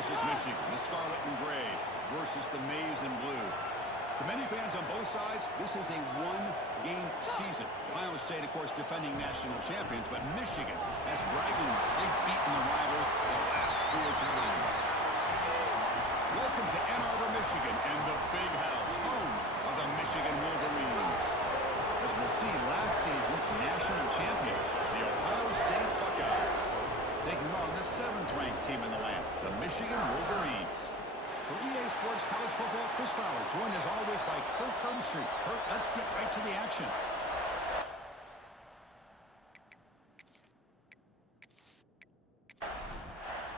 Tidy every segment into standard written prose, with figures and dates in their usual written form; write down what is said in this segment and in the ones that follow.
versus Michigan. The scarlet and gray versus the maize and blue. To many fans on both sides, this is a one-game season. Ohio State, of course, defending national champions, but Michigan has bragging rights. They've beaten the rivals the last 4 times. Welcome to Ann Arbor, Michigan, and the Big House, home of the Michigan Wolverines. As we'll see, last season's national champions, the Ohio State Buckeyes, taking on the 7th-ranked team in the land, the Michigan Wolverines. For EA Sports College Football, Chris Fowler, joined as always by Kirk Hermstreet. Kirk, let's get right to the action.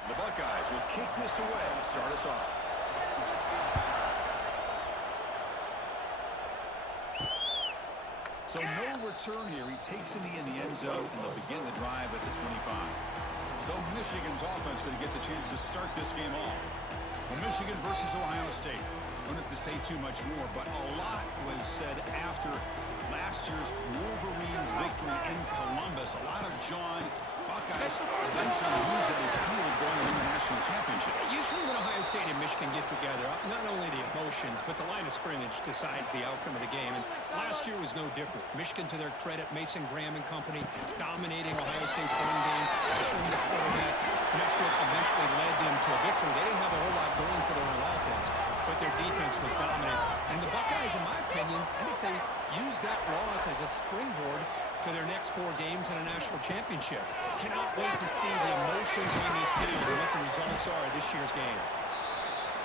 The Buckeyes will kick this away to start us off. So no return here. He takes it in the end zone, and they'll begin the drive at the 25. So Michigan's offense going to get the chance to start this game off. Well, Michigan versus Ohio State. Don't have to say too much more, but a lot was said after last year's Wolverine victory in Columbus. A lot of John. Buckeyes eventually use that as fuel going to win the national championship. Usually when Ohio State and Michigan get together, not only the emotions, but the line of scrimmage decides the outcome of the game. And last year was no different. Michigan, to their credit, Mason Graham and company, dominating Ohio State's run game, pressuring the quarterback, and that's what eventually led them to a victory. They didn't have a whole lot going for their own offense, but their defense was dominant. And the Buckeyes, in my opinion, I think they used that loss as a springboard to their next 4 games in a national championship. Cannot wait to see the emotions on this field and what the results are of this year's game.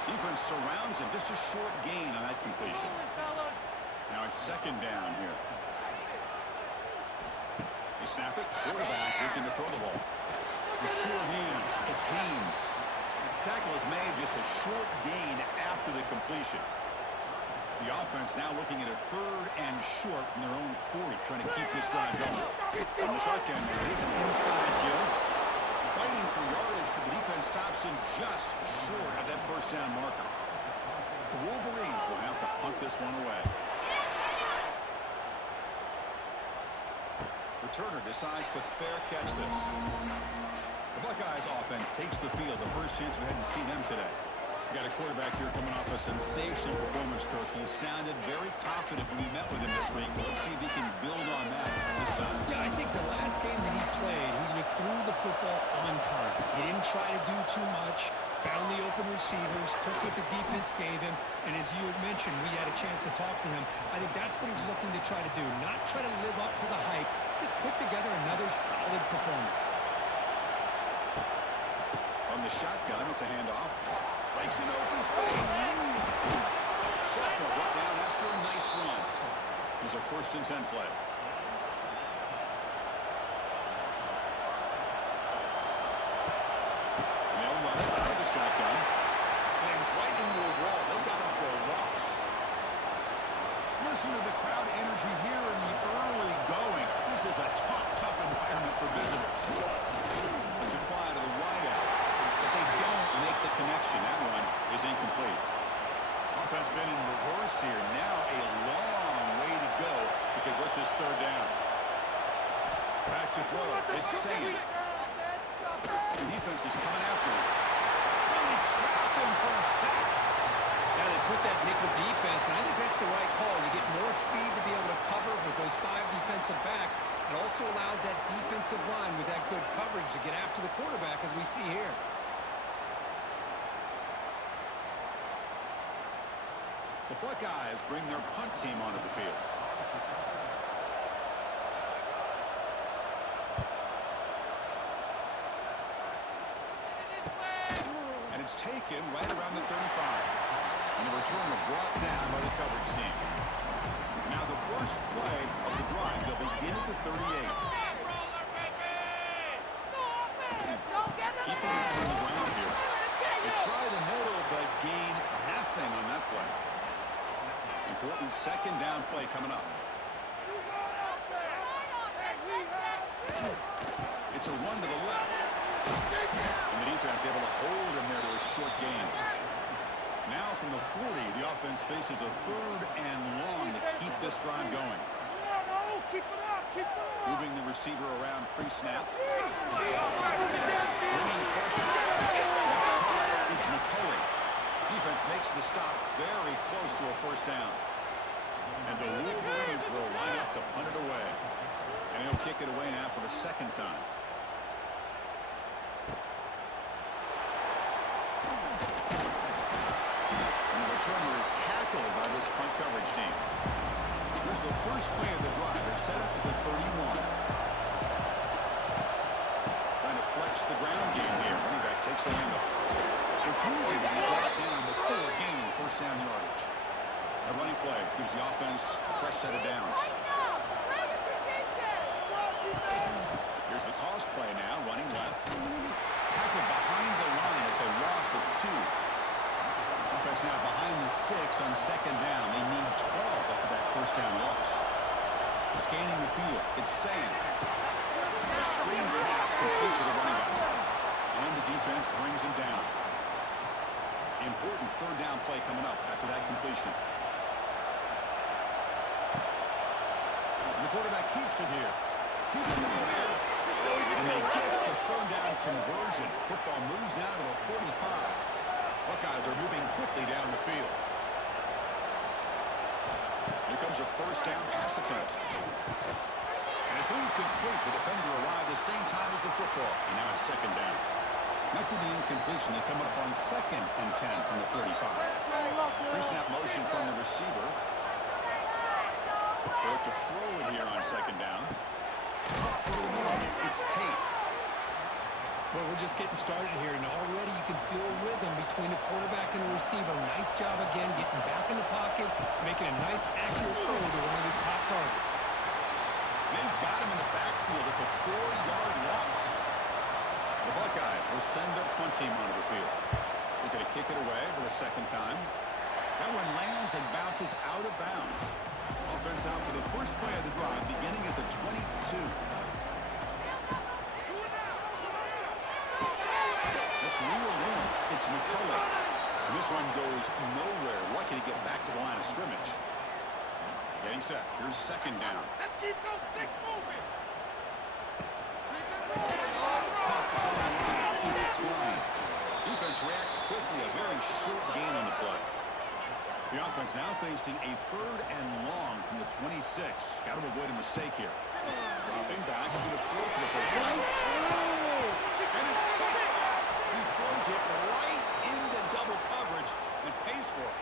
Defense surrounds him. Just a short gain on that completion. Now it's 2nd down here. They snap it. Quarterback looking to throw the ball. The sure hands. It's Haynes. Tackle is made, just a short gain after the completion. The offense now looking at a 3rd and short from their own 40, trying to keep this drive going. On the shotgun, there is an inside give. Fighting for yardage, but the defense stops him just short of that 1st down marker. The Wolverines will have to punt this one away. Returner decides to fair catch this. The Buckeyes offense takes the field. The first chance we had to see them today. We got a quarterback here coming off a sensational performance, Kirk. He sounded very confident when we met with him this week. Let's see if he can build on that this time. Yeah, I think the last game that he played, he was through the football on time. He didn't try to do too much, found the open receivers, took what the defense gave him, and as you mentioned, we had a chance to talk to him. I think that's what he's looking to try to do, not try to live up to the hype, just put together another solid performance. On the shotgun, it's a handoff. Breaks an open space. Sophomore brought down after a nice run. Here's a 1st and 10 play. They'll run it out of the shotgun. Slams right into a wall. They got him for a loss. Listen to the crowd energy here in the early going. This is a tough environment for visitors. There's a fly to the wideout. They don't make the connection. That one is incomplete. Offense been in reverse here. Now a long way to go to convert this 3rd down. Back to throw. It's Sane. The defense is coming after him. Really trapped him for a sack. Now they put that nickel defense, and I think that's the right call. You get more speed to be able to cover with those 5 defensive backs. It also allows that defensive line with that good coverage to get after the quarterback, as we see here. The Buckeyes bring their punt team onto the field. And it's taken right around the 35. And the returner brought down by the coverage team. Now the first play of the drive, they'll begin at the 38. Keeping it on the ground here. They try the middle, but gain nothing on that play. Important 2nd down play coming up. It's a run to the left. And the defense able to hold him there to a short gain. Now from the 40, the offense faces a 3rd and long to keep this drive going. Moving the receiver around pre-snap. Bringing pressure. It's makes the stop very close to a first down. And the Wolverines will line up to punt it away. And he'll kick it away now for the second time. And the returner is tackled by this punt coverage team. Here's the first play of the drive. They're set up at the 31. Trying to flex the ground game here. Running back takes the handoff. Refusing to be brought down before gaining first down yardage. A running play gives the offense a fresh set of downs. Here's the toss play now, running left. Tackled behind the line. It's a loss of 2. Offense now behind the sticks on second down. They need 12 after that first down loss. Scanning the field. It's Sam. The screen pass complete to the running back. And the defense brings him down. Important third down play coming up after that completion. And the quarterback keeps it here. He's in the clear. And they get the third down conversion. Football moves now to the 45. Buckeyes are moving quickly down the field. Here comes a first down pass attempt. And it's incomplete. The defender arrived the same time as the football. And now it's second down. After the incompletion, they come up on 2nd and 10 from the 45. Pre-snap motion from the receiver. They look to throw it here on second down. Over the middle, it's Tate. Well, we're just getting started here, and already you can feel a rhythm between the quarterback and the receiver. Nice job again, getting back in the pocket, making a nice, accurate throw to one of his top targets. They've got him in the backfield. It's a 4-yard loss. The Buckeyes will send their punt team onto the field. They're going to kick it away for the second time. That one lands and bounces out of bounds. Offense out for the first play of the drive, beginning at the 22. That's real in. It's McCullough. And this one goes nowhere. Lucky to get back to the line of scrimmage. Getting set. Here's second down. Let's keep those sticks moving. Keeps flying. Defense reacts quickly. A very short gain on the play. The offense now facing a 3rd and long from the 26. Got to avoid a mistake here. Dropping back into the throw for the first time. And it's picked off. He throws it right into double coverage and pays for it.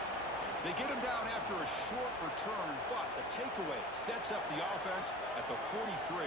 They get him down after a short return, but the takeaway sets up the offense at the 43.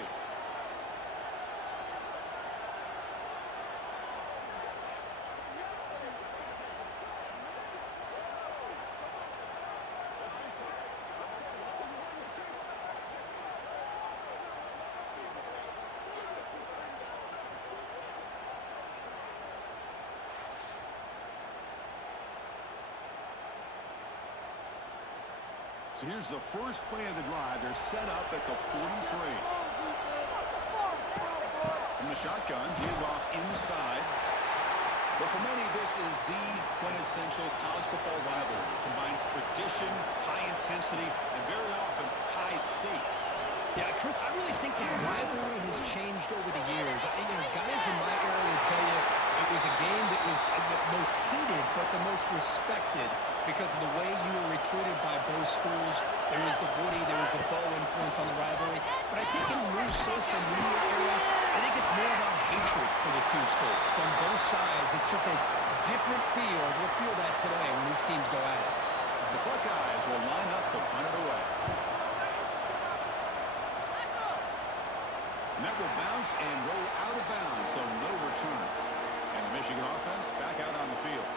So here's the first play of the drive. They're set up at the 43. From the shotgun, handoff inside. But for many, this is the quintessential college football rivalry. It combines tradition, high intensity, and very often high stakes. Yeah, Chris, I really think the rivalry has changed over the years. Guys in my era would tell you it was a game that was the most heated but the most respected because of the way you were recruited by both schools. There was the Woody, there was the Bo influence on the rivalry. But I think in the new social media era, I think it's more about hatred for the two schools. From both sides, it's just a different feel. We'll feel that today when these teams go at it. The Buckeyes will line up to punt it away. And that will bounce and roll out of bounds, so no return. And the Michigan offense back out on the field.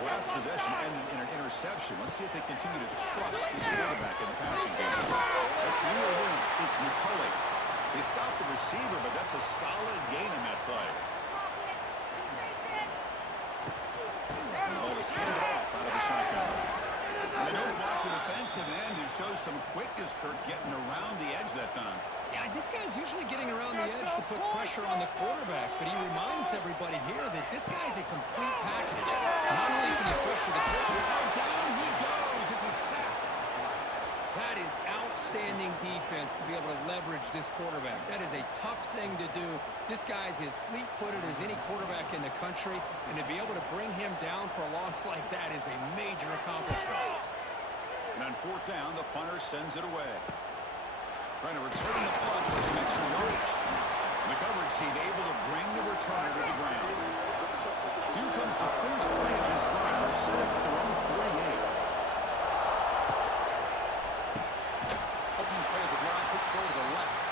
The last possession ended in an interception. Let's see if they continue to trust this quarterback in the passing game. That's real in. It's McCullough. They stopped the receiver, but that's a solid gain in that play. And the ball is handed off out of the shotgun. And they don't block the defensive end. It shows some quickness, Kirk, getting around the edge that time. Yeah, this guy's usually getting around the edge to put pressure on the quarterback, but he reminds everybody here that this guy's a complete package. Not only can he pressure the quarterback, down he goes. It's a sack. that is outstanding defense. defense to be able to leverage this quarterback. That is a tough thing to do. This guy's as fleet-footed as any quarterback in the country, and to be able to bring him down for a loss like that is a major accomplishment. And on fourth down, the punter sends it away. Trying to return the punt for some extra yardage. The coverage team able to bring the returner to the ground. So here comes the first play of this drive, set up at their own 48. Opening play of the drive, quick throw to the left.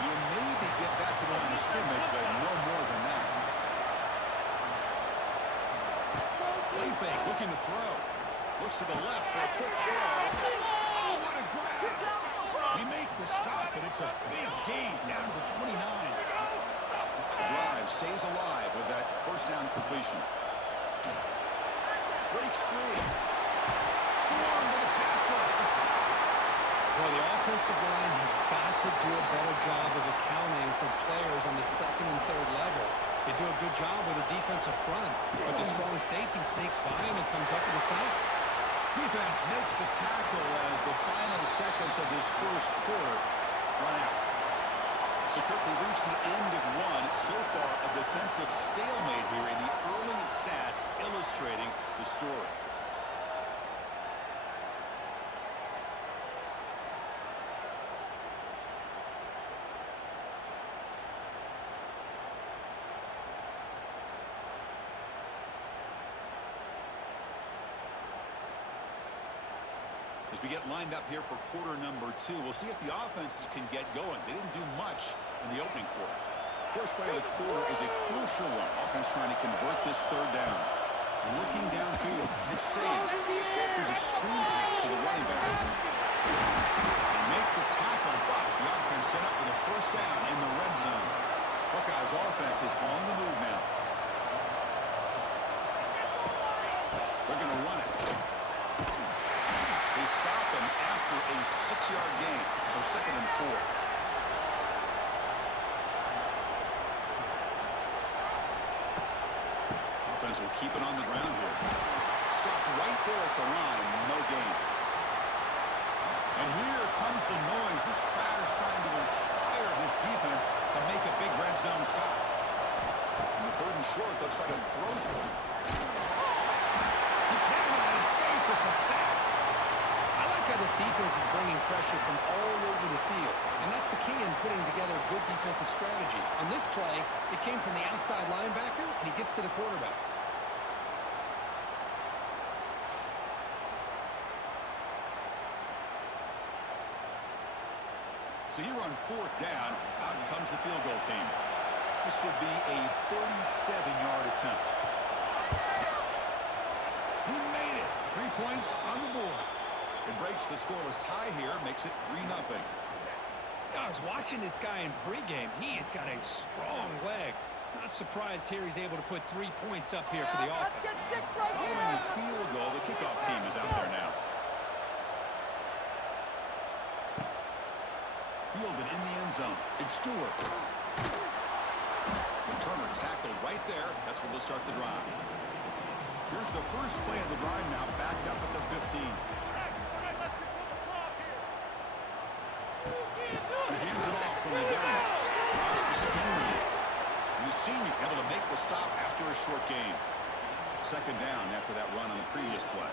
And you'll maybe get back to the line of scrimmage, but no more than that. Play fake, looking to throw. Looks to the left for a quick throw. Oh, what a grab! They make the stop, and it's a big gain down to the 29. The drive stays alive with that first down completion. Breaks free. Swarm to the pass rush. Well, the offensive line has got to do a better job of accounting for players on the second and third level. They do a good job with the defensive front, but the strong safety sneaks by him and comes up with a sack. Defense makes the tackle as the final seconds of this first quarter run out. So, Kirk, we reached the end of one. So far, a defensive stalemate here in the early stats illustrating the story. As we get lined up here for quarter number 2, we'll see if the offenses can get going. They didn't do much in the opening quarter. First play of the quarter is a crucial one. Offense trying to convert this third down. Looking downfield. It's saved. Here's a screen pass to the running back. They make the tackle, but the offense set up with a first down in the red zone. Buckeyes offense is on the move now. They're going to run it. They stop him after a 6-yard gain, so second and 4. Offense will keep it on the ground here. Stopped right there at the line, no gain. And here comes the noise. This crowd is trying to inspire this defense to make a big red zone stop. In the third and short, they'll try to throw for him. He cannot escape. It's a sack. I like how this defense is bringing pressure from all over the field, and that's the key in putting together a good defensive strategy. On this play, it came from the outside linebacker, and he gets to the quarterback. So here on fourth down, out comes the field goal team. This will be a 37-yard attempt. He made it. 3 points on the board. It breaks the scoreless tie here, makes it 3-0. I was watching this guy in pregame. He has got a strong leg. Not surprised here he's able to put 3 points up here for the offense. Following the field goal, the kickoff team is out there now. Fielded in the end zone. It's Stewart. Returner tackled right there. That's where they'll start the drive. Here's the first play of the drive now, backed up at the 15. He hands it off from the gun. Lost the spin move. And the senior able to make the stop after a short gain. Second down after that run on the previous play.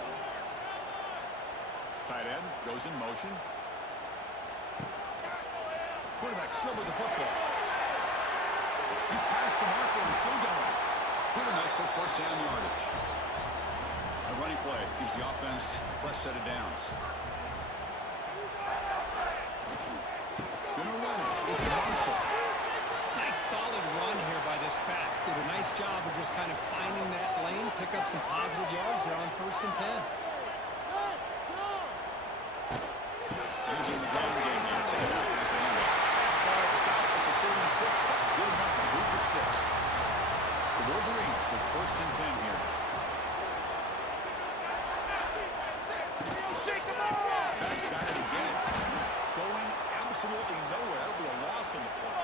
Tight end goes in motion. Quarterback still with the football. He's past the marker and still going. Good enough for first down yardage. A running play gives the offense a fresh set of downs. Gonna run it. It's Marshall. Nice solid run here by this back. Did a nice job of just kind of finding that lane, pick up some positive yards there on 1st and 10. Using the ground game here. Take it out as the handoff. Stop at the 36. That's good enough to move the sticks. The Wolverines with 1st and 10 here. Back's got it again. Going absolutely nowhere. That'll be a loss on the play.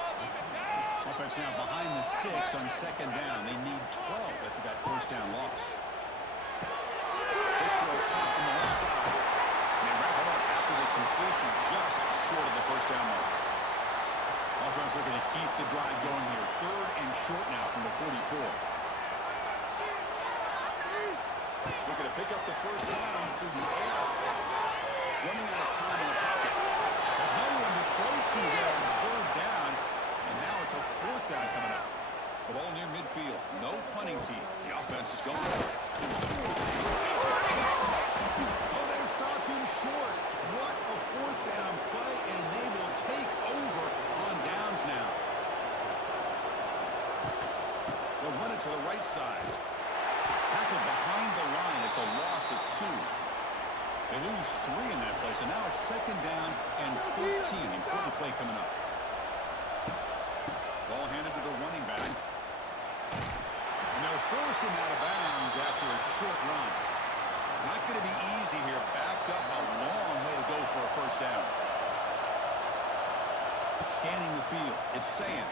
Offense now behind the sticks on 2nd down. They need 12 after that first down loss. Big throw caught on the left side. And they wrap it up after the completion just short of the Looking to pick up the first down through the air. Running out of time in the pocket. There's no one to throw to there on third down. And now it's a fourth down coming up. The ball near midfield. No punting team. The offense is going for it. Oh, they've stopped him short. What a fourth down play, and they will take over on downs now. They'll run it to the right side. Tackled behind the line. It's a loss of 2. They lose 3 in that place, and now it's second down and 13. Important play coming up. Ball handed to the running back. And they'll force him out of bounds after a short run. Not going to be easy here. Backed up a long way to go for a first down. Scanning the field. It's saying.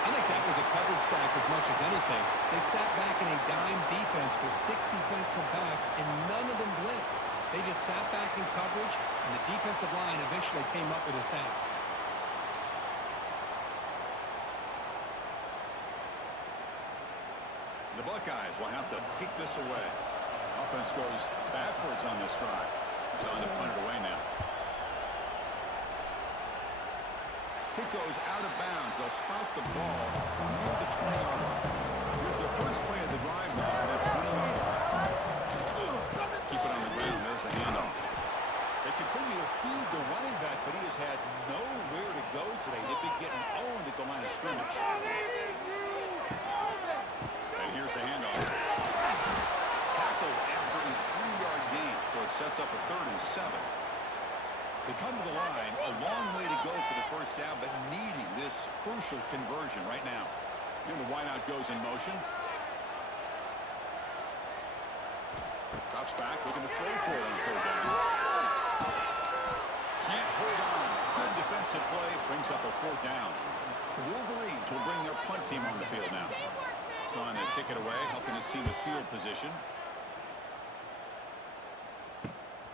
I think that was a coverage sack as much as anything. They sat back in a dime defense with 6 defensive backs, and none of them blitzed. They just sat back in coverage, and the defensive line eventually came up with a sack. The Buckeyes will have to kick this away. Offense goes backwards on this drive. It's on to punt it away now. Kick goes out of bounds. They'll spot the ball near the 20-yard line. Here's the first play of the drive now for that 20-yard line. Keep it on the ground. There's the handoff. They continue to feed the running back, but he has had nowhere to go today. They've been getting owned at the line of scrimmage. And here's the handoff. Tackled after a 3-yard gain, so it sets up a 3rd and 7. They come to the line, a long way to go for the first down, but needing this crucial conversion right now. And the wideout goes in motion. Drops back, looking to throw for it on 3rd down. Can't hold on. Good defensive play, brings up a 4th down. The Wolverines will bring their punt team on the field now. It's on to kick it away, helping his team with field position.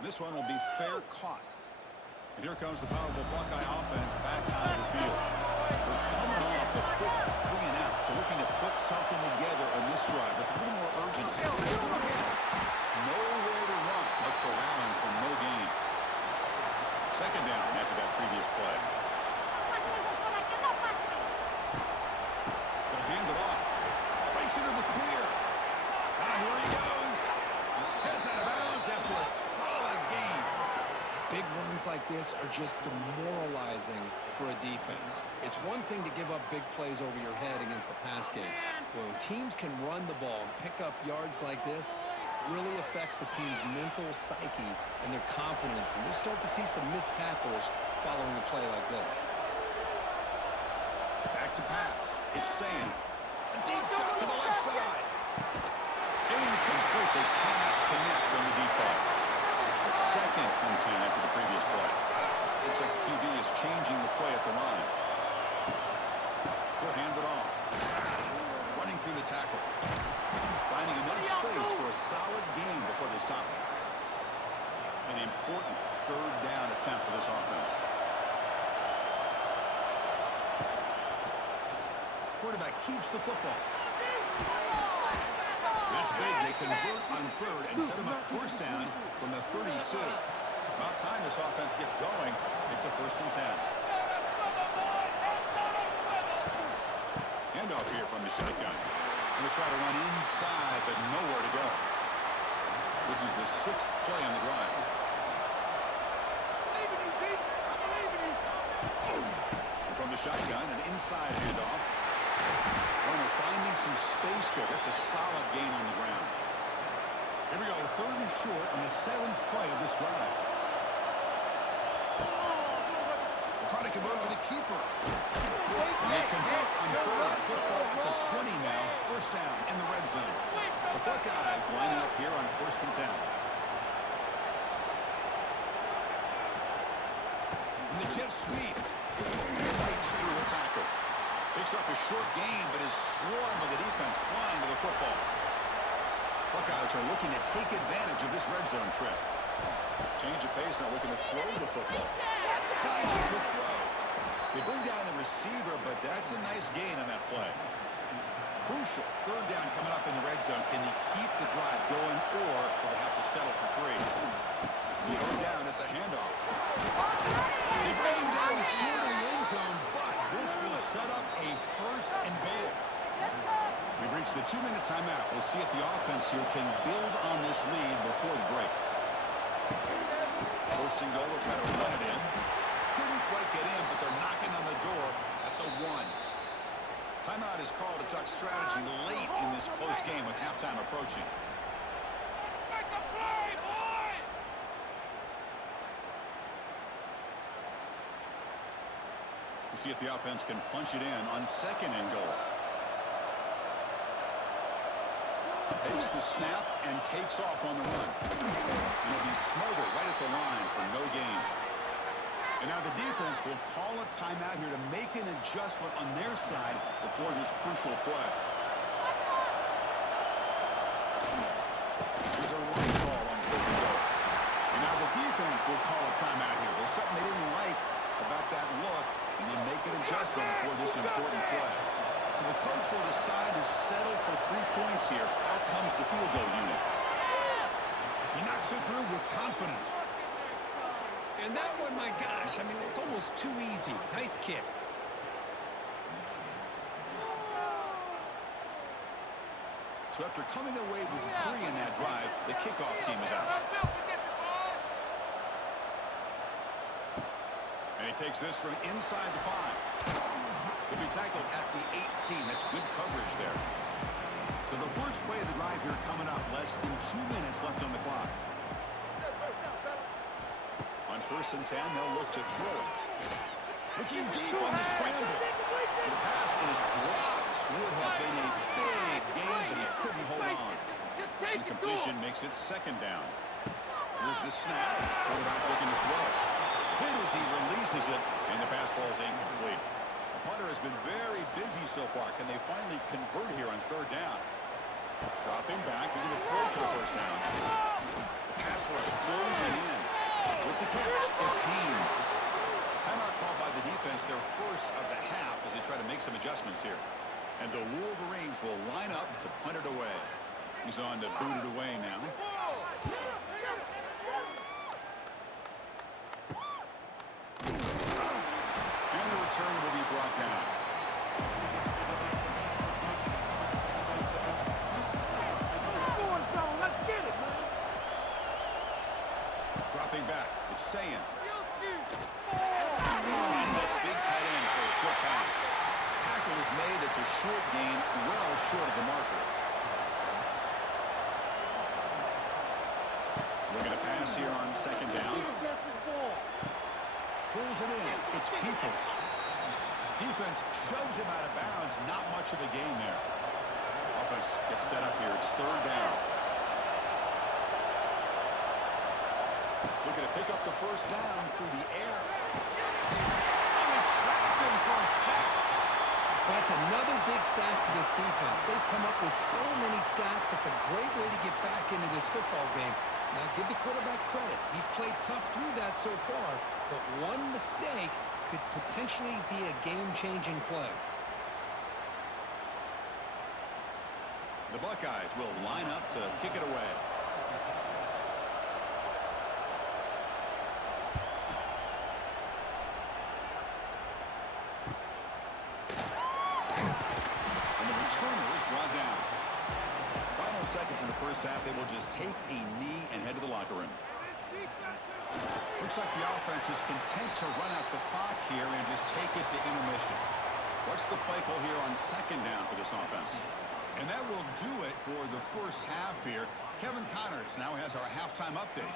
This one will be fair caught. And here comes the powerful Buckeye offense back out of the field. They're coming off a quick 3 and out, so looking to put something together on this drive with a little more urgency. Nowhere to run. They're corralling for no gain. Second down after that previous play. They'll hand it off. Breaks into the clear. Now here he goes. Heads out of bounds after a solid gain. Big runs like this are just demoralizing for a defense. It's one thing to give up big plays over your head against the pass game. When teams can run the ball and pick up yards like this, it really affects the team's mental psyche and their confidence. And you'll start to see some missed tackles following a play like this. Back to pass. It's Sam. A deep shot to the left side. Incomplete. They cannot connect on the deep ball. Second and 10 after the previous play. Looks like the QB is changing the play at the line. He'll hand it off. Running through the tackle. Finding enough space for a solid gain before they stop it. An important 3rd down attempt for this offense. Quarterback keeps the football. That's big. They convert on 3rd and set him up 1st down from the 32. About time this offense gets going. It's a 1st and 10. Handoff here from the shotgun. He'll try to run inside, but nowhere to go. This is the 6th play on the drive. And from the shotgun, an inside handoff. Warner finding some space there. That's a solid gain on the ground. Here we go, 3rd and short on the 7th play of this drive. They're trying to convert with a keeper. And they convert on 3rd. Football at the 20 now. 1st down in the red zone. The Buckeyes lining up here on 1st and 10. And the jet sweep. Fights through a tackle. Picks up a short gain, but is swarmed with the defense flying to the football. Buckeyes are looking to take advantage of this red zone trip. Change of pace, now looking to throw the football. Finds a quick throw. They bring down the receiver, but that's a nice gain on that play. Crucial. Third down coming up in the red zone. Can they keep the drive going, or will they have to settle for 3? Third down, it's a handoff. They bring him down short of the end zone, but this will set up a 1st and goal. We've reached the 2-minute timeout. We'll see if the offense here can build on this lead before the break. 1st and goal, they'll try to run it in. Couldn't quite get in, but they're knocking on the door at the 1. Timeout is called to tuck strategy late in this close game with halftime approaching. Make a play, boys! We'll see if the offense can punch it in on 2nd and goal. Takes the snap and takes off on the run. And he'll be smothered right at the line for no gain. And now the defense will call a timeout here to make an adjustment on their side before this crucial play. There's a right call on 3rd and goal. And now the defense will call a timeout here. There's something they didn't like about that look, and then make an adjustment before this important play. So the coach will decide to settle for 3 points here. Out comes the field goal unit. He knocks it through with confidence. And that one, my gosh, I mean, it's almost too easy. Nice kick. So after coming away with 3 in that drive, the kickoff team is out. And he takes this from inside the 5. He'll be tackled at the 18. That's good coverage there. So the first play of the drive here coming up. Less than 2 minutes left on the clock. On 1st and 10, they'll look to throw it. Looking deep on the scramble. The pass is dropped. Would have been a big gain, but he couldn't hold on. Incompletion makes it 2nd down. Here's the snap. Quarterback looking to throw. Hit as he releases it, and the pass falls incomplete. The punter has been very busy so far. Can they finally convert here on 3rd down? Dropping back, looking to throw for the 1st down. The pass rush closing in. With the catch, it's Haynes. Timeout called by the defense, their 1st of the half, as they try to make some adjustments here. And the Wolverines will line up to punt it away. He's on to boot it away now. And the return will be brought down. Let's get it, man. Dropping back, it's Sayan. He's that big tight end for a short pass. Tackle is made. That's a short gain, well short of the marker. We're going to pass here on 2nd down. Pulls it in. It's Peoples. Defense shoves him out of bounds. Not much of a gain there. Offense gets set up here. It's 3rd down. Looking to pick up the 1st down through the air. And they trap him for a sack. That's another big sack for this defense. They've come up with so many sacks. It's a great way to get back into this football game. Now, give the quarterback credit. He's played tough through that so far, but one mistake could potentially be a game-changing play. The Buckeyes will line up to kick it away. Seconds in the 1st half, they will just take a knee and head to the locker room. Looks like the offense is content to run out the clock here and just take it to intermission. What's the play call here on 2nd down for this offense? And that will do it for the 1st half here. Kevin Connors now has our halftime update.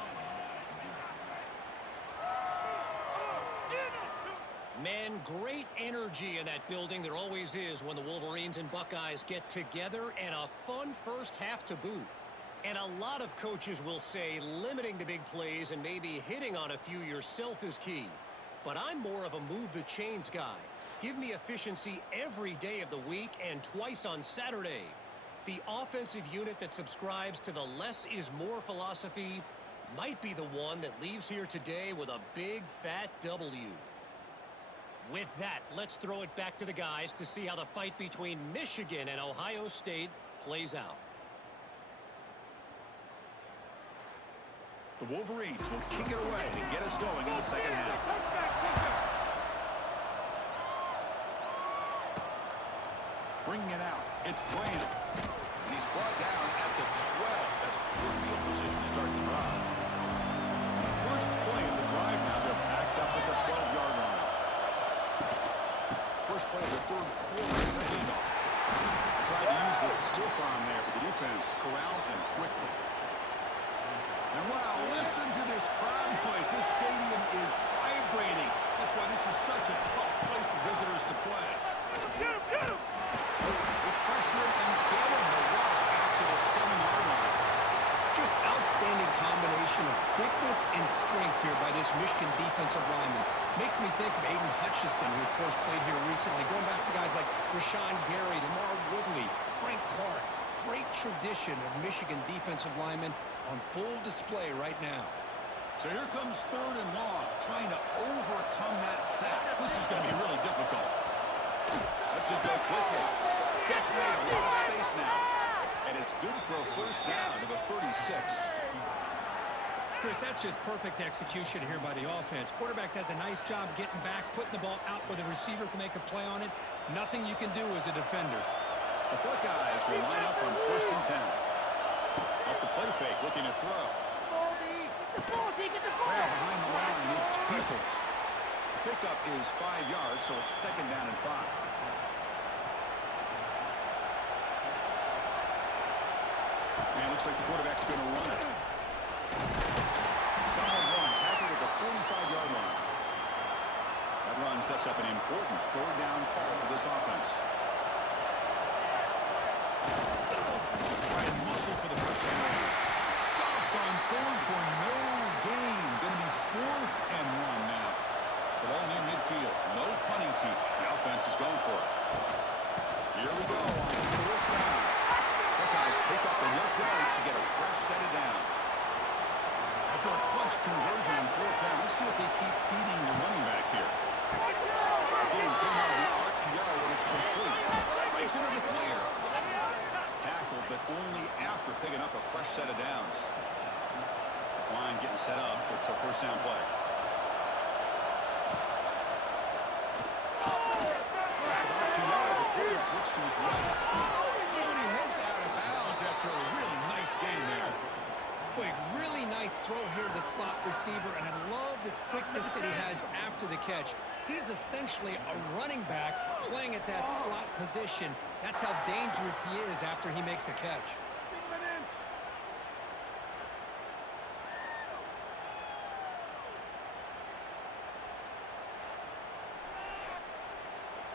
Man, great energy in that building. There always is when the Wolverines and Buckeyes get together, and a fun 1st half to boot. And a lot of coaches will say limiting the big plays and maybe hitting on a few yourself is key. But I'm more of a move the chains guy. Give me efficiency every day of the week and twice on Saturday. The offensive unit that subscribes to the less is more philosophy might be the one that leaves here today with a big fat W. With that, let's throw it back to the guys to see how the fight between Michigan and Ohio State plays out. The Wolverines will kick it away to get us going in the second half. Bringing it out. It's Brand. And he's brought down at the 12. That's poor field position to start the drive. On the first play of the drive now, they're backed up at the 12-yard line. First play of the third quarter is a handoff. They tried to use the stiff arm there, but the defense corrals him quickly. And wow, listen to this crowd noise. This stadium is vibrating. That's why this is such a tough place for visitors to play. Get him! They pressure him and get him. The loss back to the 7-yard line. Just outstanding combination of quickness and strength here by this Michigan defensive lineman. Makes me think of Aiden Hutchinson, who of course played here recently. Going back to guys like Rashawn Gary, Lamar Woodley, Frank Clark. Great tradition of Michigan defensive linemen on full display right now. So here comes 3rd and long, trying to overcome that sack. This is going to be really difficult. Let's it go quickly. Catch made, a lot of space now. And it's good for a first down to the 36. Chris, that's just perfect execution here by the offense. Quarterback does a nice job getting back, putting the ball out where the receiver can make a play on it. Nothing you can do as a defender. The Buckeyes will line up on 1st and 10. Off the play fake, looking to throw. Get the ball! There behind the line, it's Peoples. Pickup is 5 yards, so it's 2nd down and 5. And it looks like the quarterback's going to run it. Solid run, tackled at the 45-yard line. That run sets up an important 3rd down call for this offense. Try and muscle for the first down. Stopped on 3rd for no gain. Going to be 4th and 1 now. The ball near midfield. No punting team. The offense is going for it. Here we go on 4th down. Buckeyes pick up enough yards to get a fresh set of downs. After a clutch conversion on 4th down, let's see if they keep feeding the running back here. Again, don't have the RPO when it's complete. Breaks into the clear. Tackled, but only after picking up a fresh set of downs. This line getting set up. It's a first down play. The quarterback looks to his right. And he heads out of bounds after a really nice game there. Boy, really nice throw here to the slot receiver, and I love the quickness that he has after the catch. He's essentially a running back playing at that slot position. That's how dangerous he is after he makes a catch.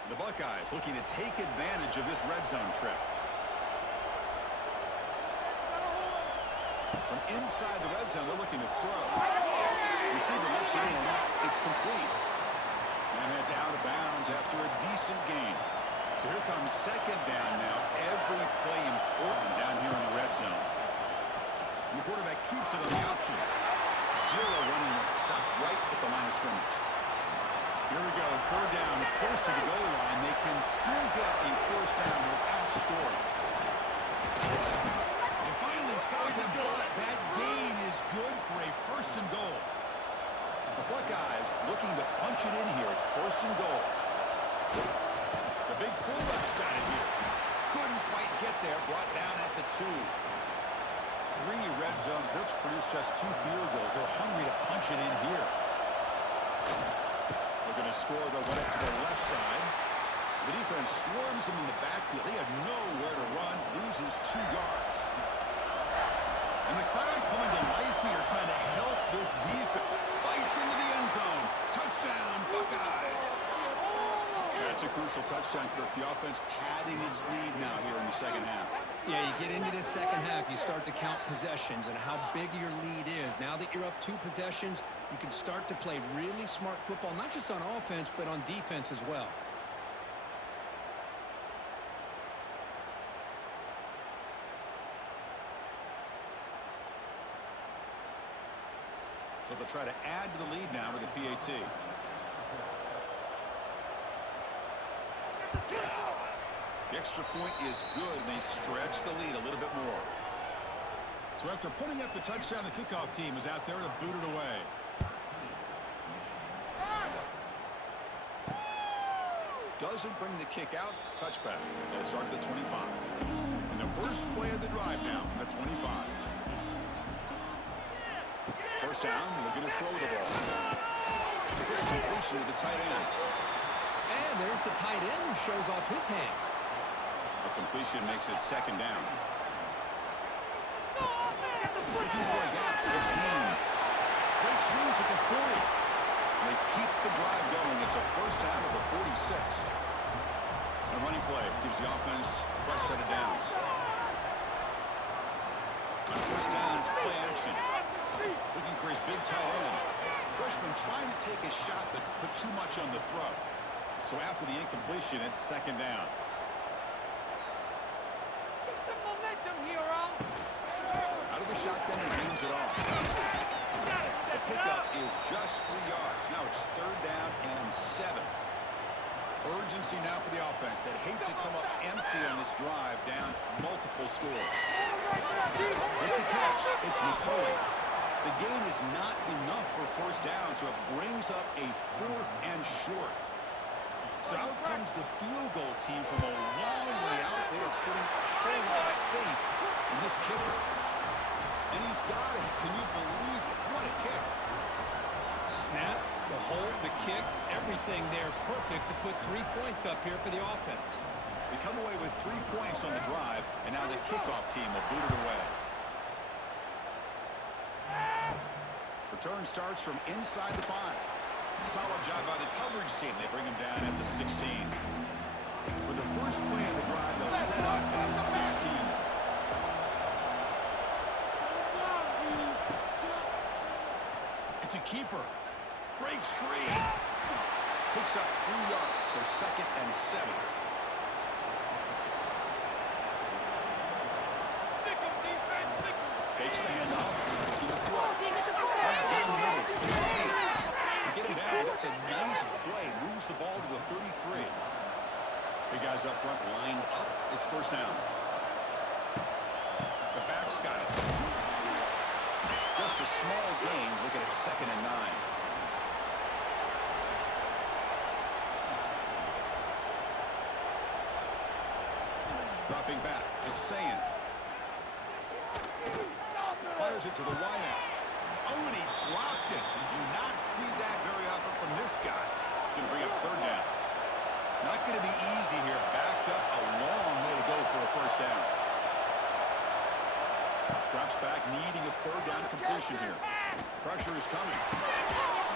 The Buckeyes looking to take advantage of this red zone trip. From inside the red zone, they're looking to throw. Receiver looks it in. It's complete. And heads out of bounds after a decent gain. So here comes 2nd down now. Every play important down here in the red zone. And the quarterback keeps it on the option. 0 running room. Stop right at the line of scrimmage. Here we go, 3rd down, close to the goal line. They can still get a first down without scoring. They finally stop him, but that gain is good for a 1st and goal. The Buckeyes looking to punch it in here. It's 1st and goal. The big fullback's got it here. Couldn't quite get there, brought down at the 2. 3 red zone trips produce just 2 field goals. They're hungry to punch it in here. Going to score, they'll run it to the left side. The defense swarms him in the backfield. He had nowhere to run, loses 2 yards. And the crowd coming to life here, trying to help this defense. Fights into the end zone. Touchdown, Buckeyes. That's a crucial touchdown, Kirk. The offense padding its lead now here in the second half. Yeah, you get into this second half, you start to count possessions and how big your lead is. Now that you're up 2 possessions, you can start to play really smart football, not just on offense, but on defense as well. So they'll try to add to the lead now with the PAT. The extra point is good, and they stretch the lead a little bit more. So after putting up the touchdown, the kickoff team is out there to boot it away. Doesn't bring the kick out. Touchback. They'll start at the 25. And the first play of the drive now from the 25. First down, looking to throw the ball. Completion to the tight end. And there's the tight end, shows off his hands. A completion makes it second down. Looking for a gap. It's Haynes. Breaks loose at the 40. They keep the drive going. It's a first down at the 46. A running play gives the offense a fresh set of downs. On first down, it's play action. Looking for his big tight end. Freshman trying to take a shot, but put too much on the throw. So after the incompletion, it's second down. Get some momentum here, Al. Out of the shotgun, he hands it off. The pickup is just 3 yards. Now it's third down and 7. Urgency now for the offense that hates to come up empty on this drive, down multiple scores. With the catch, it's McCollum. The gain is not enough for first down, so it brings up a 4th and short. So out comes the field goal team from a long way out. They are putting a whole lot of faith in this kicker. And he's got it. Can you believe it? What a kick. Snap, the hold, the kick, everything there perfect to put 3 points up here for the offense. They come away with 3 points on the drive, and now the kickoff team will boot it away. Return starts from inside the 5. Solid job by the coverage team. They bring him down at the 16. For the first play of the drive, they'll set up at the 16. It's a keeper. Breaks free. Picks up 3 yards, so second and 7. Takes the handoff. To the throw. To get him down, that's a nice play. Moves the ball to the 33. Big guys up front lined up. It's first down. The back's got it. Just a small gain. Looking at second and 9. Dropping back. It's Sayan. Fires it to the wideout. Oh, and he dropped it. You do not see that very often from this guy. It's going to bring up third down. Not going to be easy here. Backed up a long way to go for a first down. Drops back, needing a third down completion here. Pressure is coming.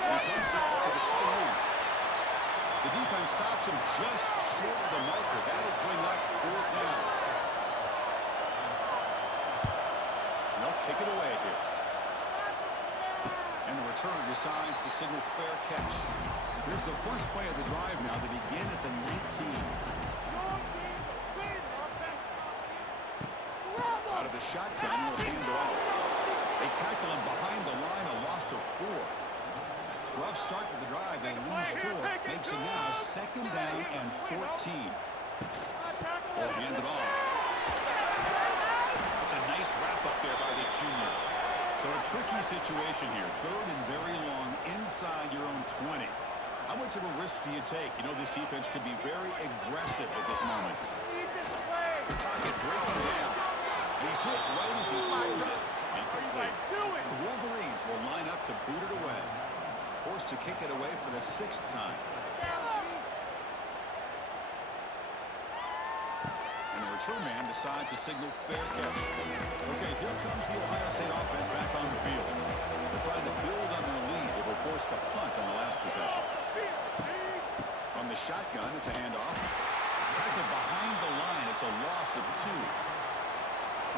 And he punts it to the tight end. The defense stops him just short of the marker. That'll bring up fourth down. And they'll kick it away here. And the return decides to signal fair catch. Here's the first play of the drive now. They begin at the 19. Out of the shotgun, will hand it off. They tackle him behind the line, a loss of 4. Rough start to the drive, they lose 4. Makes it now second down and 14. They'll hand it off. It's a nice wrap up there by the junior. So a tricky situation here. Third and very long inside your own 20. How much of a risk do you take? You know this defense could be very aggressive at this moment. The pocket breaking down. He's hit right as he throws it. And quickly, the Wolverines will line up to boot it away. Forced to kick it away for the 6th time. And the return man decides to signal fair catch. Okay, here comes the Ohio State offense back on the field. They're trying to build on their lead. They were forced to punt on the last possession. On the shotgun, it's a handoff. Tackled behind the line. It's a loss of 2.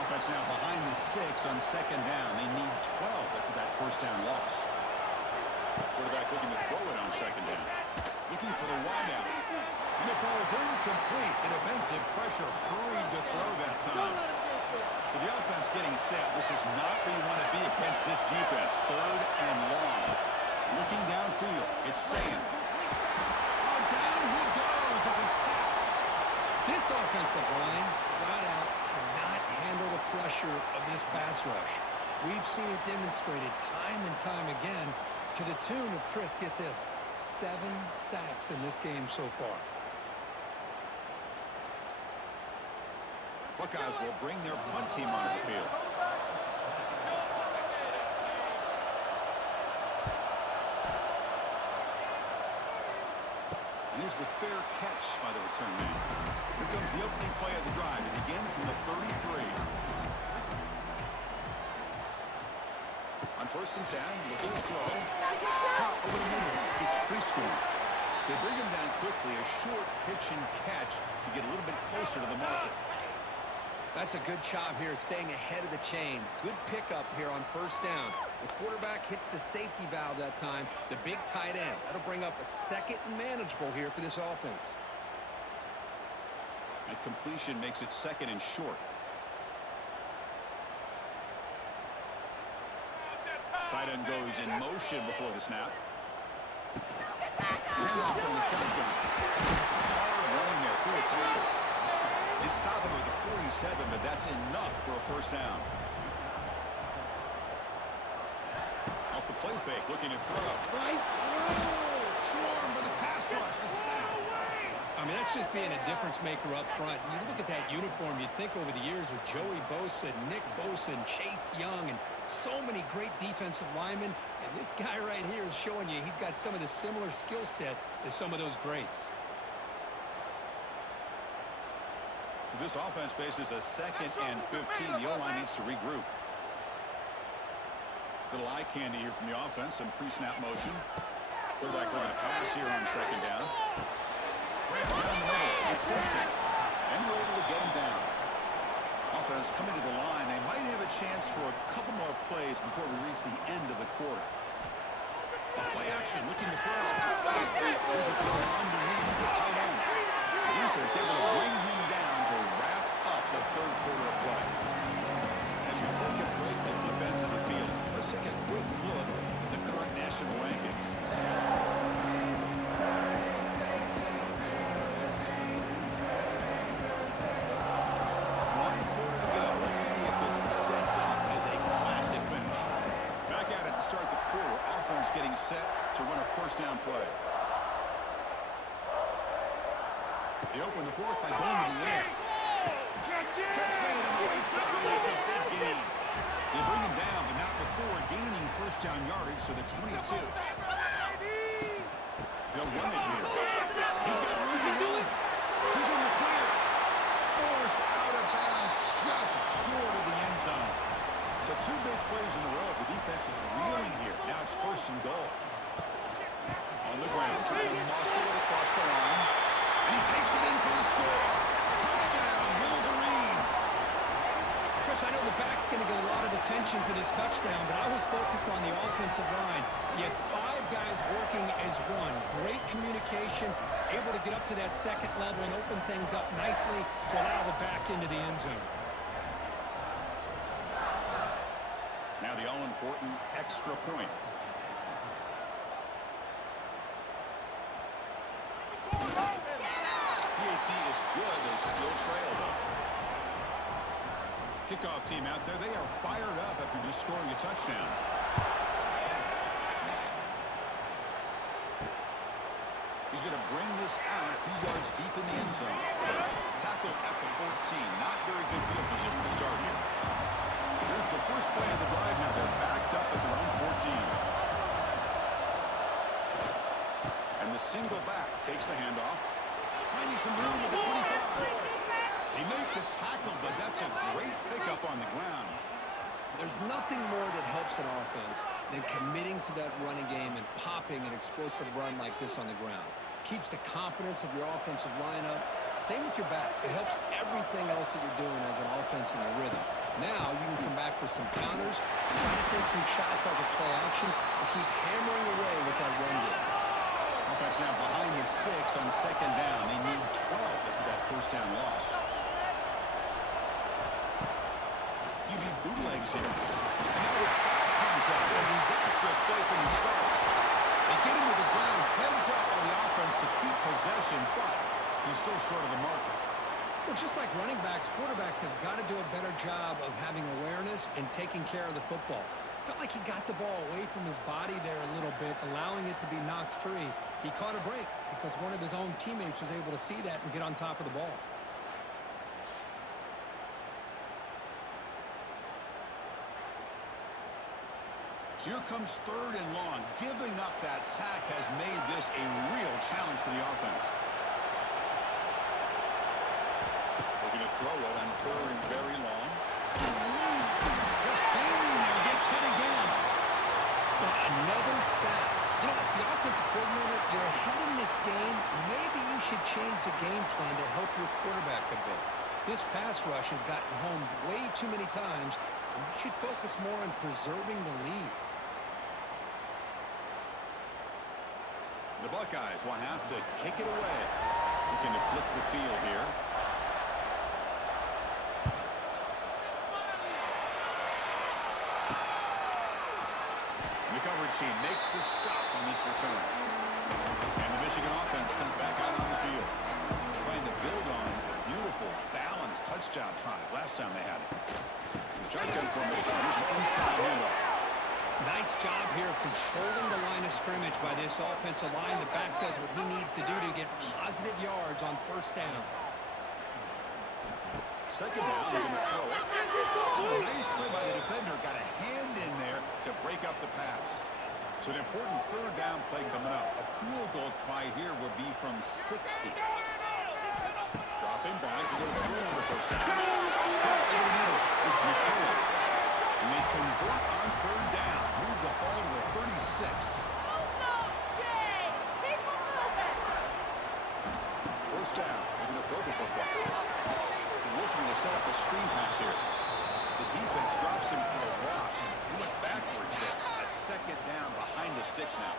Offense now behind the 6 on second down. They need 12 after that first down loss. Quarterback looking to throw it on second down. Looking for the wideout. And it falls incomplete. And offensive pressure hurried to throw that time. So the offense getting set. This is not where you want to be against this defense. Third and long. Looking downfield. It's Sam. Oh, down he goes. It's a sack. This offensive line, flat out, cannot handle the pressure of this pass rush. We've seen it demonstrated time and time again to the tune of, Chris, get this, 7 sacks in this game so far. Buckeyes will bring their punt team onto the field. And here's the fair catch by the return man. Here comes the opening play of the drive. It begins from the 33. On 1st and 10, looking to throw. Over the middle, it's preschool. They bring him down quickly, a short pitch and catch to get a little bit closer to the marker. That's a good job here, staying ahead of the chains. Good pickup here on 1st down. The quarterback hits the safety valve that time, the big tight end. That'll bring up a 2nd and manageable here for this offense. And completion makes it 2nd and short. Tight end goes in motion before the snap. Handoff from the shotgun. It's a hard running there through a tackle. They stop him with the 47, but that's enough for a 1st down. Off the play fake, looking to throw. Nice throw. Swarmed by the pass rush. A sack. I mean, that's just being a difference maker up front. You look at that uniform, you think over the years with Joey Bosa, Nick Bosa, and Chase Young, and so many great defensive linemen. And this guy right here is showing you he's got some of the similar skill set as some of those greats. This offense faces a 2nd and 15. The O-line needs to regroup. Little eye candy here from the offense. Some pre-snap motion. Quarterback looking to pass here on 2nd down. Right down the middle. It's Simpson. And we're able to get him down. Offense coming to the line. They might have a chance for a couple more plays before we reach the end of the quarter. Play action, looking to throw. There's a throw underneath the tight end. The defense able to bring him down to wrap up the 3rd quarter of play. As we take a break to flip into the field, let's take a quick look at the current national rankings. One quarter to go. Let's see if this sets up as a classic finish. Back at it to start the quarter. Offense getting set to run a 1st down play. They open the 4th by going to the air. Catch made on the right side. That's a big gain. They bring him down, but not before gaining 1st down yardage to the 22. They'll run it here. He's got room to run. He's on the clear. Forced out of bounds just short of the end zone. So 2 big plays in a row. The defense is reeling here. Now it's 1st and goal. On the ground, trying to muscle it across the line. And he takes it in for the score. Touchdown, Wolverines. Chris, I know the back's going to get a lot of attention for this touchdown, but I was focused on the offensive line. You had 5 guys working as one. Great communication, able to get up to that 2nd level and open things up nicely to allow the back into the end zone. Now the all-important extra point. PHC is good. They still trail, though. Kickoff team out there. They are fired up after just scoring a touchdown. He's going to bring this out a few yards deep in the end zone. Tackle at the 14. Not very good field position to start here. Here's the first play of the drive now. They're backed up at their own 14. And the single back takes the handoff. Finding some room at the 25. They make the tackle, but that's a great pickup on the ground. There's nothing more that helps an offense than committing to that running game and popping an explosive run like this on the ground. Keeps the confidence of your offensive lineup. Same with your back. It helps everything else that you're doing as an offense in your rhythm. Now you can come back with some counters, try to take some shots off of play action, and keep hammering away with that run game. Offense now behind the 6 on 2nd down. They need 12 after that 1st down loss. QB bootlegs here. And now it comes out. A disastrous play from the start. They get him to the ground, heads up on the offense to keep possession, but he's still short of the marker. Well, just like running backs, quarterbacks have got to do a better job of having awareness and taking care of the football. Felt like he got the ball away from his body there a little bit, allowing it to be knocked free. He caught a break because one of his own teammates was able to see that and get on top of the ball. So here comes 3rd and long. Giving up that sack has made this a real challenge for the offense. We're going to throw it on 3rd and very long. Just standing there, gets hit again. Another sack. You know, as the offensive coordinator, you're ahead in this game. Maybe you should change the game plan to help your quarterback a bit. This pass rush has gotten home way too many times, and you should focus more on preserving the lead. The Buckeyes will have to kick it away. Looking to flip the field here. The coverage team makes the stop on this return. And the Michigan offense comes back out on the field. Trying to build on a beautiful, balanced touchdown drive last time they had it. Shotgun formation. Here's an inside handoff. Nice job here of controlling the line of scrimmage by this offensive line. The back does what he needs to do to get positive yards on 1st down. 2nd down, they're going to throw it. Oh, nice play by the defender. Got a hand in there to break up the pass. So an important 3rd down play coming up. A field goal try here would be from 60. Dropping back, they're going to throw for the 1st down. It's McCullough. And they convert on 3rd down. Move the ball to the 36. First down. They're going to throw the football. Looking to set up a screen pass here. The defense drops him for a loss. He went backwards there. A 2nd down behind the sticks now.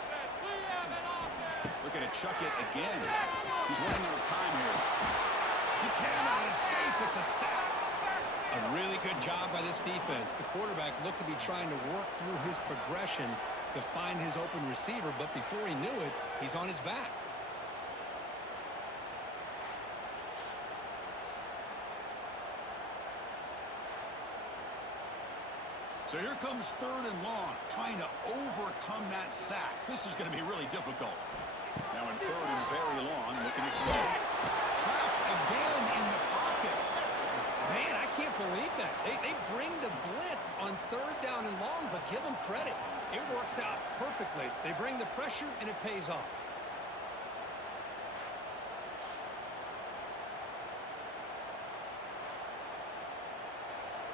Looking to chuck it again. He's running out of time here. He cannot escape. It's a sack. A really good job by this defense. The quarterback looked to be trying to work through his progressions to find his open receiver, but before he knew it, he's on his back. So here comes 3rd and long, trying to overcome that sack. This is going to be really difficult. Now in 3rd and very long, looking to throw. Trapped again in the pocket. Man, I can't believe that. They bring the blitz on 3rd down and long, but give them credit. It works out perfectly. They bring the pressure, and it pays off.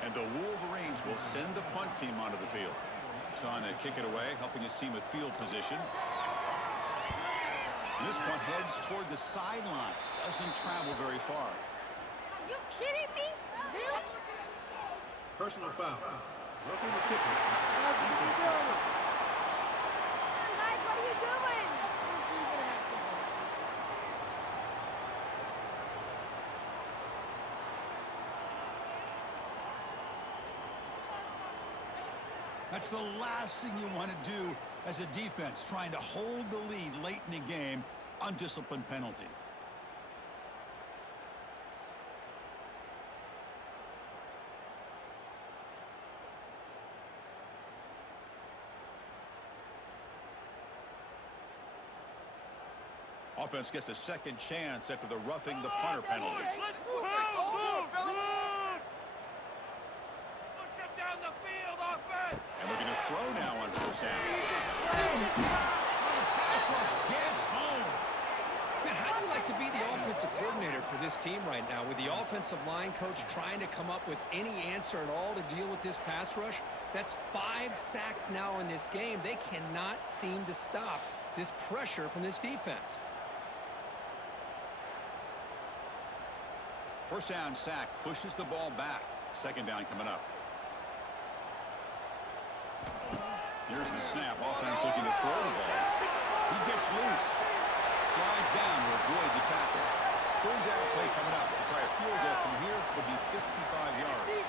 And the Wolverines will send the punt team onto the field. Trying to kick it away, helping his team with field position. And this punt heads toward the sideline. Doesn't travel very far. Are you kidding me? Really? Personal foul. Roughing the kicker. Come on, guys, what are you doing? This is even happening. That's the last thing you want to do as a defense, trying to hold the lead late in the game, undisciplined penalty. Offense gets a 2nd chance after the roughing the punter penalty. And we're going to throw now on 1st down. The pass rush gets home. Man, how do you like to be the offensive coordinator for this team right now, with the offensive line coach trying to come up with any answer at all to deal with this pass rush? That's 5 sacks now in this game. They cannot seem to stop this pressure from this defense. 1st down sack pushes the ball back. 2nd down coming up. Here's the snap. Offense looking to throw the ball. He gets loose. Slides down to avoid the tackle. 3rd down play coming up. Try a field goal from here. Will be 55 yards.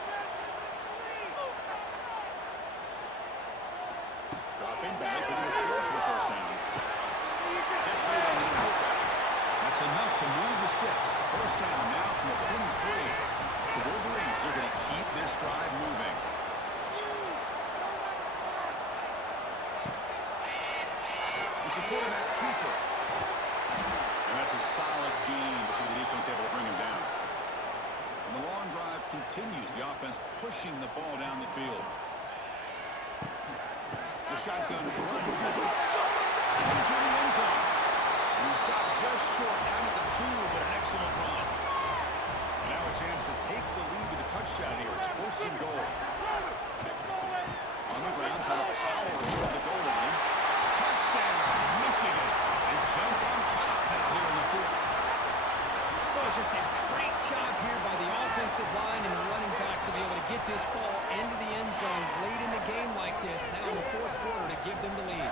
Dropping back. We're going to throw for the 1st down. Catch made on the outback. That's enough to move the sticks. 1st down now from the 25. continues. The offense pushing the ball down the field. It's a shotgun run. Into the end zone. And he stopped just short down at the 2, but an excellent run. And now a chance to take the lead with a touchdown here. It's 1st and goal. On the ground, trying to power toward the goal line. Touchdown, Michigan. And jump on top now here in the 4th. Oh, just a great job here by the offensive line and the running back to be able to get this ball into the end zone late in the game like this, now in the 4th quarter, to give them the lead.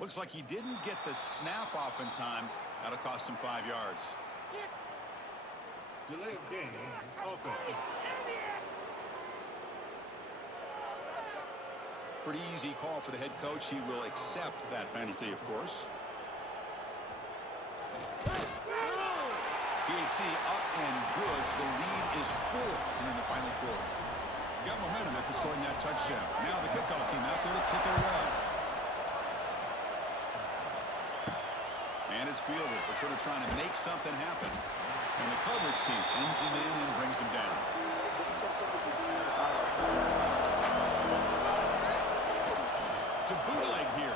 Looks like he didn't get the snap off in time. That'll cost him 5 yards. Delay of game, offense. Pretty easy call for the head coach. He will accept that penalty, of course. PAT up and good. The lead is 4 in the final quarter. Got momentum after scoring that touchdown. Now the kickoff team out there to kick it away. And it's fielded. Returner trying to make something happen. And the coverage team pins him in and brings him down. To bootleg here.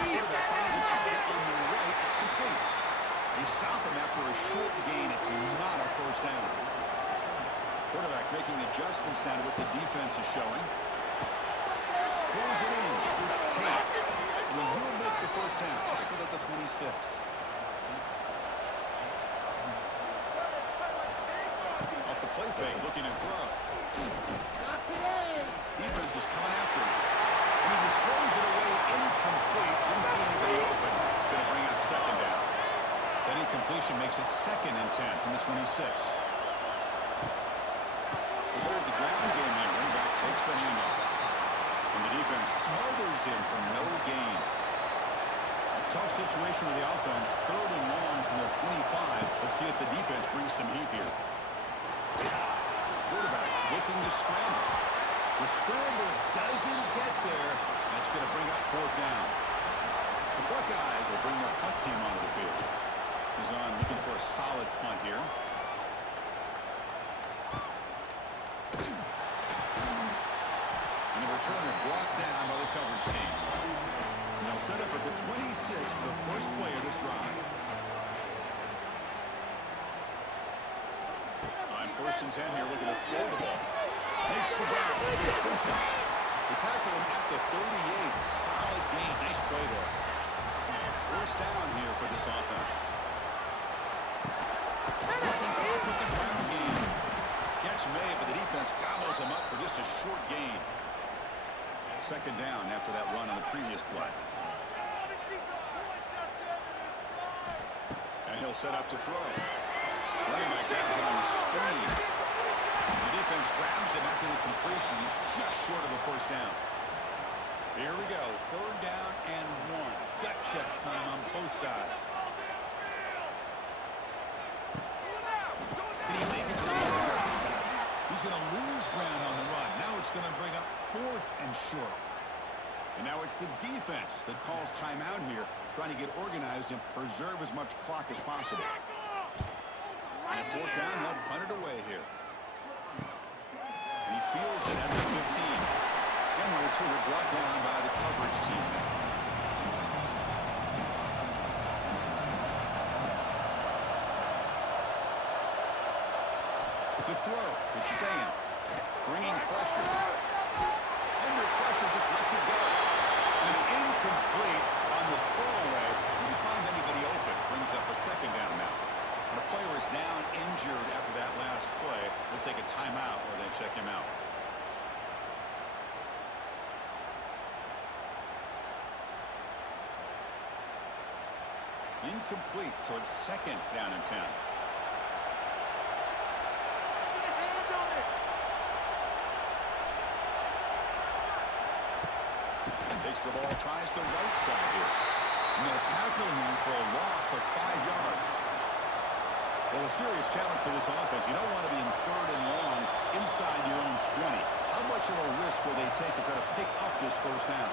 Quarterback finds a target on the right. It's complete. They stop him after a short gain. It's not a first down. Quarterback making adjustments down to what the defense is showing. Pulls it in. It's Tate. And he will make the first down. Tackled at the 26. Off the play fake, looking to throw. Not today. Defense is coming after him. And he just throws it away incomplete. Didn't see anybody open. Going to bring out second down. That incompletion makes it 2nd and 10 from the 26. The goal of the ground game here. Running back takes the handoff. And the defense smothers him for no gain. A tough situation with the offense. 3rd and long from their 25. Let's see if the defense brings some heat here. Quarterback looking to scramble. The scramble doesn't get there. That's going to bring up 4th down. The Buckeyes will bring their punt team onto the field. He's on looking for a solid punt here. And the returner brought down by the coverage team. And they'll set up at the 26 for the first play of this drive. First and 10 here, looking to throw the ball. Makes the grab. Simpson. They tackle him at the 38. Solid gain. Nice play there. First down here for this offense. Working clock with the ground game. Catch made, but the defense gobbles him up for just a short gain. Second down after that run on the previous play. And he'll set up to throw. Running back grabs it on the screen. The defense grabs him after the completion. He's just short of a first down. Here we go. Third down and 1. Gut check time on both sides. Can he make it to the line? He's going to lose ground on the run. Now it's going to bring up 4th and short. And now it's the defense that calls timeout here, trying to get organized and preserve as much clock as possible. And 4th down, they'll punt it away here. And he fields it at the 15. And the return brought down by the coverage team now. To throw, it's Sam. Bringing pressure. Under pressure, just lets it go. And it's incomplete on the throwaway. Didn't find anybody open. Brings up a second down now. And a player is down injured after that last play. They'll take a timeout or they check him out. Incomplete, so it's second down and 10. Takes the ball, tries the right side here. And they'll tackle him for a loss of 5 yards. Well, a serious challenge for this offense. You don't want to be in 3rd and long inside your own 20. How much of a risk will they take to try to pick up this first down?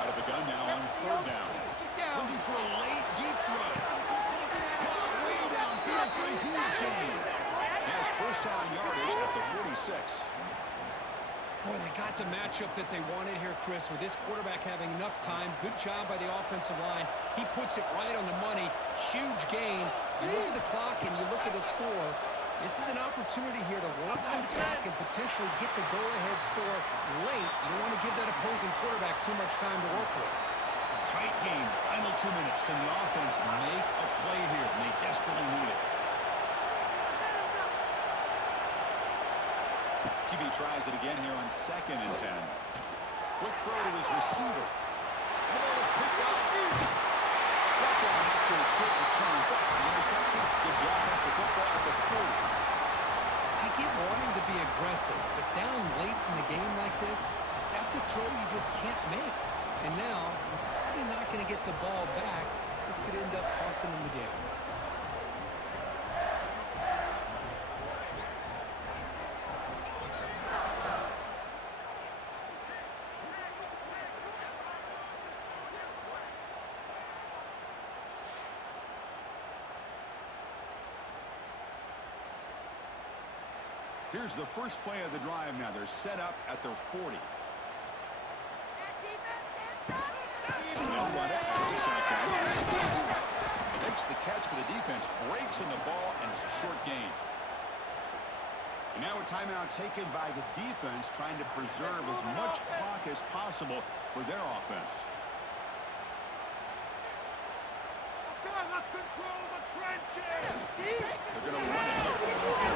Out of the gun now on 3rd down. Looking for a late, deep run. Caught way downfield for a huge gain. Has first down yardage at the 46. Boy, they got the matchup that they wanted here, Chris, with this quarterback having enough time. Good job by the offensive line. He puts it right on the money. Huge gain. You look at the clock and you look at the score. This is an opportunity here to work some clock and potentially get the goal-ahead score late. You don't want to give that opposing quarterback too much time to work with. Tight game. Final 2 minutes. Can the offense make a play here? And they desperately need it. QB tries it again here on 2nd and 10. Quick throw to his receiver. The ball is picked up. Brought down after a short return, but the interception gives the offense the football at the 40. I get wanting to be aggressive, but down late in the game like this, that's a throw you just can't make. And now, you're probably not going to get the ball back. This could end up costing them the game. Here's the first play of the drive now. They're set up at their 40. They'll run it out of the shotgun. Makes the catch for the defense. Breaks in the ball, and it's a short gain. And now a timeout taken by the defense, trying to preserve as much clock as possible for their offense. Let's control the trenches! They're going to run it here.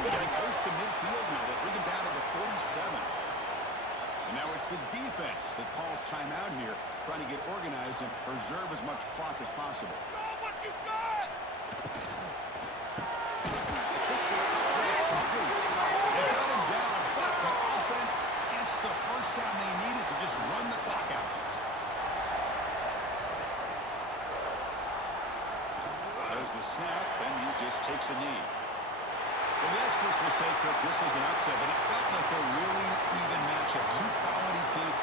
Getting close to midfield now. They bring it down to the 47. And now it's the defense that calls timeout here, trying to get organized and preserve as much clock as possible. Show what you got! They got him down, but the offense gets the first down they needed to just run the clock out. There's the snap, and he just takes a knee. Well, the experts will say, Kirk, this was an upset, but it felt like a really even matchup. Two quality teams